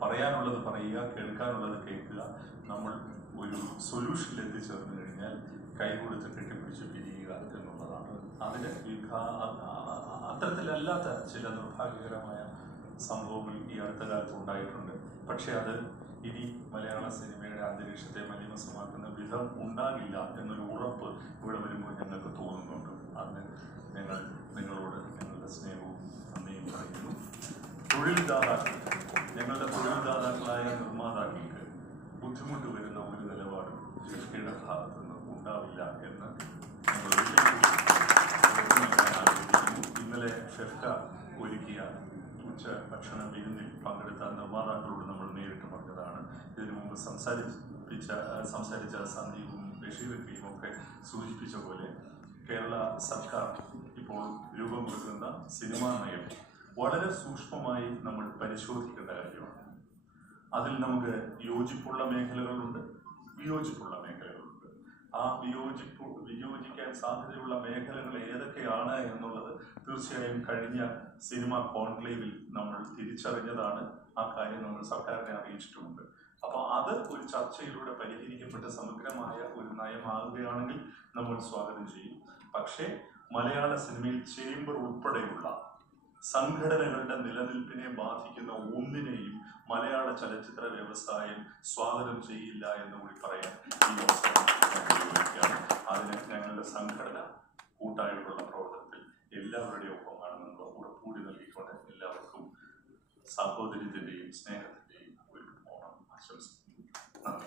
പറയാനുള്ളത് പറയുക, കേൾക്കാനുള്ളത് കേൾക്കുക. നമ്മൾ ഒരു സൊല്യൂഷനിൽ എത്തിച്ചേർന്ന് കഴിഞ്ഞാൽ കൈ കൊടുത്ത് കെട്ടിപ്പിടിച്ച് പിരിയുക എന്നുള്ളതാണ്. അതിന് അത്തരത്തിലല്ലാത്ത ചില നിർഭാഗ്യകരമായ സംഭവങ്ങൾ ഈ അടുത്ത കാലത്ത് ഉണ്ടായിട്ടുണ്ട്. പക്ഷെ അത് ഇനി മലയാള സിനിമയുടെ അന്തരീക്ഷത്തെ മലീമസമാക്കുന്ന വിധം ഉണ്ടാകില്ല എന്നൊരു ഉറപ്പ് ഇവിടെ വരുമ്പോൾ ഞങ്ങൾക്ക് തോന്നുന്നുണ്ട്. അതിന് ഞങ്ങൾ നിങ്ങളോട് ഞങ്ങളുടെ സ്നേഹവും നന്ദിയും പറയുന്നു. ഞങ്ങളുടെ തൊഴിൽദാതാക്കളായ നിർമ്മാതാക്കൾക്ക് ബുദ്ധിമുട്ട് വരുന്ന ഒരു നിലപാടും ഫെഫ്കയുടെ ഭാഗത്തു നിന്ന് ഉണ്ടാവില്ല എന്ന് ഞങ്ങൾ ആഗ്രഹിക്കുന്നു. ഇന്നലെ ഫെഫ്ക ഒരുക്കിയ ഉച്ച ഭക്ഷണ വിരുന്നിൽ പങ്കെടുത്ത നിർമ്മാതാക്കളോട് നമ്മൾ നേരിട്ട് പറഞ്ഞതാണ്. ഇതിനു മുമ്പ് സംസാരിച്ച സന്ദീപും ബഷീറൊക്കെയും ഒക്കെ സൂചിപ്പിച്ച പോലെ കേരള സർക്കാർ ഇപ്പോൾ രൂപം കൊടുക്കുന്ന സിനിമാ നയം വളരെ സൂക്ഷ്മമായി നമ്മൾ പരിശോധിക്കേണ്ട കാര്യമാണ്. അതിൽ നമുക്ക് യോജിപ്പുള്ള മേഖലകളുണ്ട്, വിയോജിപ്പുള്ള മേഖലകളുണ്ട്. ആ വിയോജിക്കാൻ സാധ്യതയുള്ള മേഖലകൾ ഏതൊക്കെയാണ് എന്നുള്ളത് തീർച്ചയായും കഴിഞ്ഞ സിനിമ കോൺക്ലേവിൽ നമ്മൾ തിരിച്ചറിഞ്ഞതാണ്. ആ കാര്യം നമ്മൾ സർക്കാരിനെ അറിയിച്ചിട്ടുമുണ്ട്. അപ്പോൾ അത് ഒരു ചർച്ചയിലൂടെ പരിഹരിക്കപ്പെട്ട സമഗ്രമായ ഒരു നയമാകുകയാണെങ്കിൽ നമ്മൾ സ്വാഗതം ചെയ്യും. പക്ഷേ മലയാള സിനിമയിൽ ചേംബർ ഉൾപ്പെടെയുള്ള സംഘടനകളുടെ നിലനിൽപ്പിനെ ബാധിക്കുന്ന ഒന്നിനെയും മലയാള ചലച്ചിത്ര വ്യവസായം സ്വാഗതം ചെയ്യില്ല എന്ന് കൂടി പറയാൻ ഈ അവസരം ഉപയോഗിക്കുകയാണ്. അതിന് ഞങ്ങളുടെ സംഘടന കൂട്ടായിട്ടുള്ള പ്രവർത്തനത്തിൽ എല്ലാവരുടെയും ഒപ്പമാണെന്നുള്ള ഉറപ്പുകൂടി നൽകിക്കൊണ്ട് എല്ലാവർക്കും സഹോദര്യത്തിന്റെയും സ്നേഹത്തിന്റെയും ഒരു ഓണം ആശംസിക്കുന്നു. നന്ദി.